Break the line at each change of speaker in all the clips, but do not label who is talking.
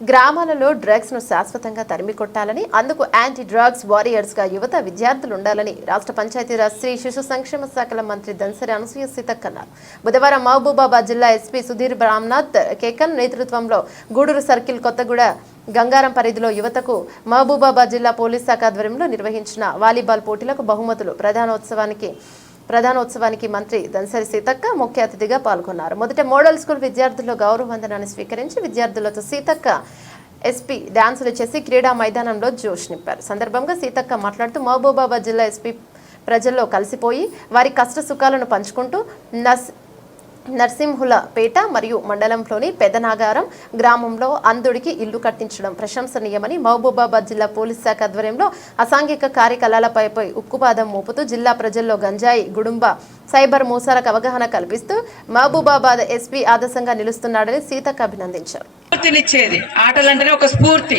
గ్రామాలలో డ్రగ్స్ను శాశ్వతంగా తరిమి కొట్టాలని అందుకు యాంటీ డ్రగ్స్ వారియర్స్గా యువత విద్యార్థులు ఉండాలని రాష్ట్ర పంచాయతీరాజ్ శ్రీ శిశు సంక్షేమ శాఖల మంత్రి దన్సరి అనసూయ సీతక్ అన్నారు బుధవారం మహబూబాబాద్ జిల్లా ఎస్పీ సుధీర్ రామ్నాథ్ కేకన్ నేతృత్వంలో గూడూరు సర్కిల్ కొత్తగూడ గంగారం పరిధిలో యువతకు మహబూబాబాద్ జిల్లా పోలీస్ శాఖ ఆధ్వర్యంలో నిర్వహించిన వాలీబాల్ పోటీలకు బహుమతులు. ప్రధానోత్సవానికి ప్రధానోత్సవానికి మంత్రి దన్సరి సీతక్క ముఖ్య అతిథిగా పాల్గొన్నారు. మొదట మోడల్ స్కూల్ విద్యార్థుల్లో గౌరవ వందనాన్ని స్వీకరించి విద్యార్థులతో సీతక్క ఎస్పీ డాన్సులు చేసి క్రీడా మైదానంలో జోష్ నింపారు. సందర్భంగా సీతక్క మాట్లాడుతూ మహబూబాబాద్ జిల్లా ఎస్పీ ప్రజల్లో కలిసిపోయి వారి కష్ట సుఖాలను పంచుకుంటూ నస్ నర్సింహులపేట మరియు మండలంలోని పెదనాగారం గ్రామంలో అంధుడికి ఇల్లు కట్టించడం ప్రశంసనీయమని మహబూబాబాద్ జిల్లా పోలీస్ శాఖ ఆధ్వర్యంలో అసాంఘిక కార్యకలాపాలపై ఉక్కుపాదం మోపుతూ జిల్లా ప్రజల్లో గంజాయి గుడుంబ సైబర్ మోసాలకు అవగాహన కల్పిస్తూ మహబూబాబాద్ ఎస్పీ ఆదర్శంగా నిలుస్తున్నాడని సీతక్క అభినందించారు.
స్ఫూర్తినిచ్చేది. ఆటలు అంటేనే ఒక స్ఫూర్తి.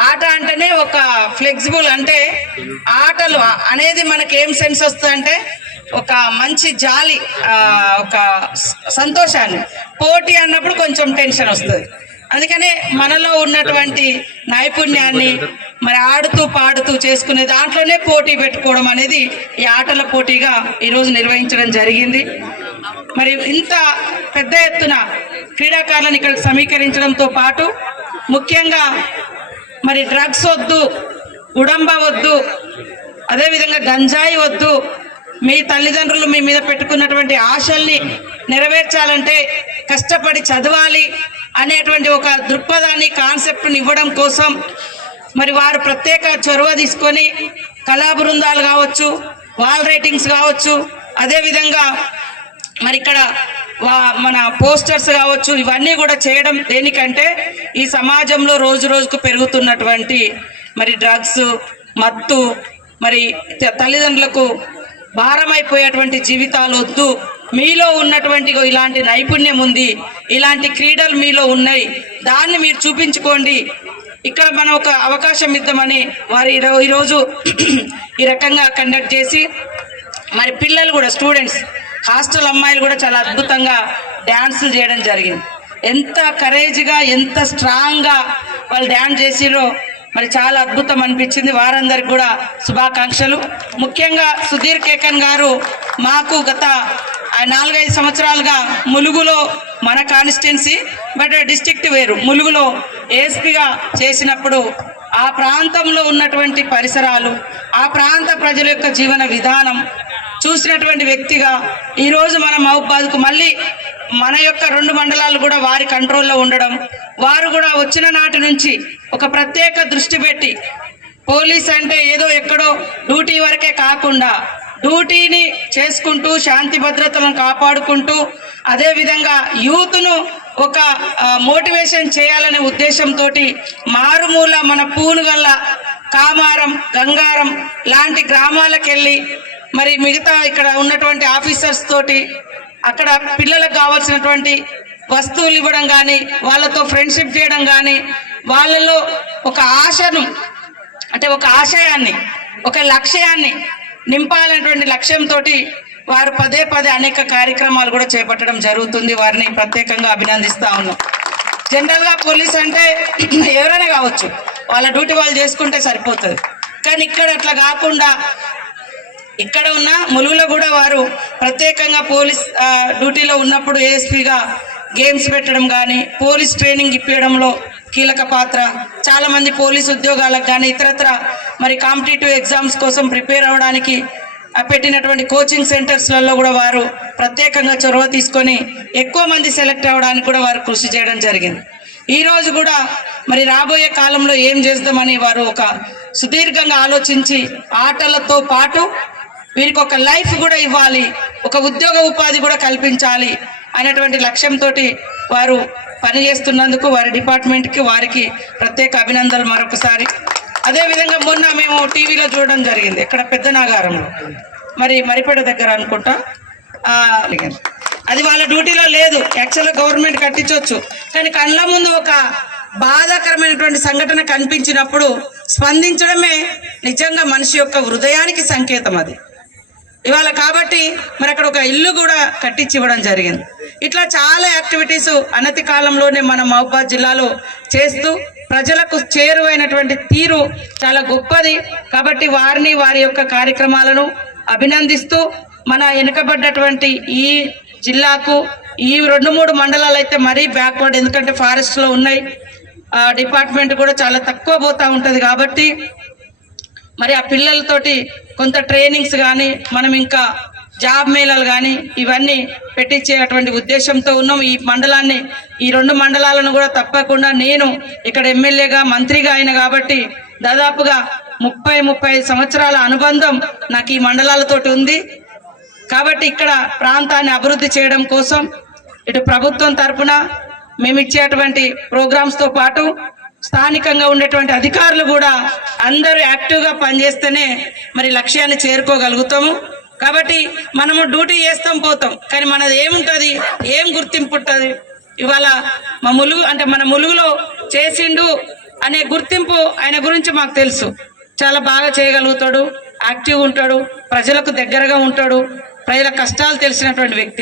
ఆట అంటేనే ఒక ఫ్లెక్సిబుల్ అంటే ఆటలు అనేది మనకి ఏం సెన్స్ వస్తుందంటే ఒక మంచి జాలి ఒక సంతోషాన్ని. పోటీ అన్నప్పుడు కొంచెం టెన్షన్ వస్తుంది. అందుకనే మనలో ఉన్నటువంటి నైపుణ్యాన్ని మరి ఆడుతూ పాడుతూ చేసుకునే దాంట్లోనే పోటీ పెట్టుకోవడం అనేది ఈ ఆటల పోటీగా ఈరోజు నిర్వహించడం జరిగింది. మరి ఇంత పెద్ద ఎత్తున క్రీడాకారులను ఇక్కడ సమీకరించడంతో పాటు ముఖ్యంగా మరి డ్రగ్స్ వద్దు ఉడంబ వద్దు అదేవిధంగా గంజాయి వద్దు మీ తల్లిదండ్రులు మీ మీద పెట్టుకున్నటువంటి ఆశల్ని నెరవేర్చాలంటే కష్టపడి చదవాలి అనేటువంటి ఒక దృక్పథాన్ని కాన్సెప్ట్ని ఇవ్వడం కోసం మరి వారు ప్రత్యేక చొరవ తీసుకొని కళా బృందాలు కావచ్చు వాల్ రైటింగ్స్ కావచ్చు అదేవిధంగా మరి ఇక్కడ వా- మన పోస్టర్స్ కావచ్చు ఇవన్నీ కూడా చేయడం దేనికంటే ఈ సమాజంలో రోజు రోజుకు పెరుగుతున్నటువంటి మరి డ్రగ్స్ మత్తు మరి తల్లిదండ్రులకు భారమైపోయేటువంటి జీవితాలు వద్దు మీలో ఉన్నటువంటి ఇలాంటి నైపుణ్యం ఉంది. ఇలాంటి క్రీడలు మీలో ఉన్నాయి. దాన్ని మీరు చూపించుకోండి. ఇక్కడ మనం ఒక అవకాశం ఇద్దామని వారు ఈరోజు ఈ రకంగా కండక్ట్ చేసి మరి పిల్లలు కూడా స్టూడెంట్స్ హాస్టల్ అమ్మాయిలు కూడా చాలా అద్భుతంగా డ్యాన్సులు చేయడం జరిగింది. ఎంత కరేజ్గా ఎంత స్ట్రాంగ్గా వాళ్ళు డ్యాన్స్ చేసిరో మరి చాలా అద్భుతం అనిపించింది. వారందరికి కూడా శుభాకాంక్షలు. ముఖ్యంగా సుధీర్ కేకన్ గారు మాకు గత నాలుగైదు సంవత్సరాలుగా ములుగులో మన కాన్స్టిట్యున్సీ బట్ డిస్టిక్ట్ వేరు ములుగులో ఏఎస్పీగా చేసినప్పుడు ఆ ప్రాంతంలో ఉన్నటువంటి పరిసరాలు ఆ ప్రాంత ప్రజల యొక్క జీవన విధానం చూసినటువంటి వ్యక్తిగా ఈరోజు మన మహబాద్కు మళ్ళీ మన యొక్క రెండు మండలాలు కూడా వారి కంట్రోల్లో ఉండడం వారు కూడా వచ్చిన నాటి నుంచి ఒక ప్రత్యేక దృష్టి పెట్టి పోలీస్ అంటే ఏదో ఎక్కడో డ్యూటీ వరకే కాకుండా డ్యూటీని చేసుకుంటూ శాంతి భద్రతలను కాపాడుకుంటూ అదేవిధంగా యూత్ను ఒక మోటివేషన్ చేయాలనే ఉద్దేశంతో మారుమూల మన పూనుగల్ల కామారం గంగారం లాంటి గ్రామాలకెళ్ళి మరి మిగతా ఇక్కడ ఉన్నటువంటి ఆఫీసర్స్ తోటి అక్కడ పిల్లలకు కావాల్సినటువంటి వస్తువులు ఇవ్వడం కానీ వాళ్ళతో ఫ్రెండ్షిప్ చేయడం కానీ వాళ్ళలో ఒక ఆశను అంటే ఒక ఆశయాన్ని ఒక లక్ష్యాన్ని నింపాలనేటువంటి లక్ష్యంతో వారు పదే పదే అనేక కార్యక్రమాలు కూడా చేపట్టడం జరుగుతుంది. వారిని ప్రత్యేకంగా అభినందిస్తా ఉన్నాం. జనరల్గా పోలీస్ అంటే ఎవరైనా కావచ్చు వాళ్ళ డ్యూటీ వాళ్ళు చేసుకుంటే సరిపోతుంది. కానీ ఇక్కడ అట్లా కాకుండా ఇక్కడ ఉన్న ములుగులో కూడా వారు ప్రత్యేకంగా పోలీస్ డ్యూటీలో ఉన్నప్పుడు ఏఎస్పీగా గేమ్స్ పెట్టడం కానీ పోలీస్ ట్రైనింగ్ ఇప్పించడంలో కీలక పాత్ర. చాలా మంది పోలీస్ ఉద్యోగాలకు కానీ ఇతరత్ర మరి కాంపిటేటివ్ ఎగ్జామ్స్ కోసం ప్రిపేర్ అవ్వడానికి ఆ, పెట్టినటువంటి కోచింగ్ సెంటర్స్లలో కూడా వారు ప్రత్యేకంగా చొరవ తీసుకొని ఎక్కువ మంది సెలెక్ట్ అవ్వడానికి కూడా వారు కృషి చేయడం జరిగింది. ఈరోజు కూడా మరి రాబోయే కాలంలో ఏం చేద్దామని వారు ఒక సుదీర్ఘంగా ఆలోచించి ఆటలతో పాటు వీరికి ఒక లైఫ్ కూడా ఇవ్వాలి ఒక ఉద్యోగ ఉపాధి కూడా కల్పించాలి అనేటువంటి లక్ష్యంతో వారు పనిచేస్తున్నందుకు వారి డిపార్ట్మెంట్కి వారికి ప్రత్యేక అభినందనలు మరొకసారి. అదేవిధంగా మొన్న మేము టీవీలో చూడడం జరిగింది ఇక్కడ పెద్ద నాగారంలో మరి మరిపేట దగ్గర అనుకుంటా? అది వాళ్ళ డ్యూటీలో లేదు యాక్చువల్గా గవర్నమెంట్ కట్టించవచ్చు కానీ కళ్ళ ముందు ఒక బాధాకరమైనటువంటి సంఘటన కనిపించినప్పుడు స్పందించడమే నిజంగా మనిషి యొక్క హృదయానికి సంకేతం అది. ఇవాళ కాబట్టి మరి అక్కడ ఒక ఇల్లు కూడా కట్టించి ఇవ్వడం జరిగింది. ఇట్లా చాలా యాక్టివిటీస్ అనతి కాలంలోనే మన మహబాద్ జిల్లాలో చేస్తూ ప్రజలకు చేరువైనటువంటి తీరు చాలా గొప్పది. కాబట్టి వారిని వారి యొక్క కార్యక్రమాలను అభినందిస్తూ మన వెనుకబడ్డటువంటి ఈ జిల్లాకు ఈ రెండు మూడు మండలాలు అయితే మరీ బ్యాక్వర్డ్ ఎందుకంటే ఫారెస్ట్లో ఉన్నాయి. ఆ డిపార్ట్మెంట్ కూడా చాలా తక్కువ పోతూ ఉంటుంది కాబట్టి మరి ఆ పిల్లలతోటి కొంత ట్రైనింగ్స్ కానీ మనం ఇంకా జాబ్ మేళాలు కానీ ఇవన్నీ పెట్టించేటువంటి ఉద్దేశంతో ఉన్నాం. ఈ మండలాన్ని ఈ రెండు మండలాలను కూడా తప్పకుండా నేను ఇక్కడ ఎమ్మెల్యేగా మంత్రిగా అయిన కాబట్టి దాదాపుగా ముప్పై ముప్పై సంవత్సరాల అనుబంధం నాకు ఈ మండలాలతోటి ఉంది. కాబట్టి ఇక్కడ ప్రాంతాన్ని అభివృద్ధి చేయడం కోసం ఇటు ప్రభుత్వం తరపున మేము ఇచ్చేటువంటి ప్రోగ్రామ్స్తో పాటు స్థానికంగా ఉండేటువంటి అధికారులు కూడా అందరూ యాక్టివ్గా పనిచేస్తేనే మరి లక్ష్యాన్ని చేరుకోగలుగుతాము కాబట్టి మనము డ్యూటీ చేస్తాం పోతాం. కానీ మనది ఏముంటుంది? ఏం గుర్తింపు ఉంటుంది? ఇవాళ మా ములుగు అంటే మన ములుగులో చేసిండు అనే గుర్తింపు ఆయన గురించి మాకు తెలుసు. చాలా బాగా చేయగలుగుతాడు యాక్టివ్ ఉంటాడు ప్రజలకు దగ్గరగా ఉంటాడు ప్రజల కష్టాలు తెలిసినటువంటి వ్యక్తి.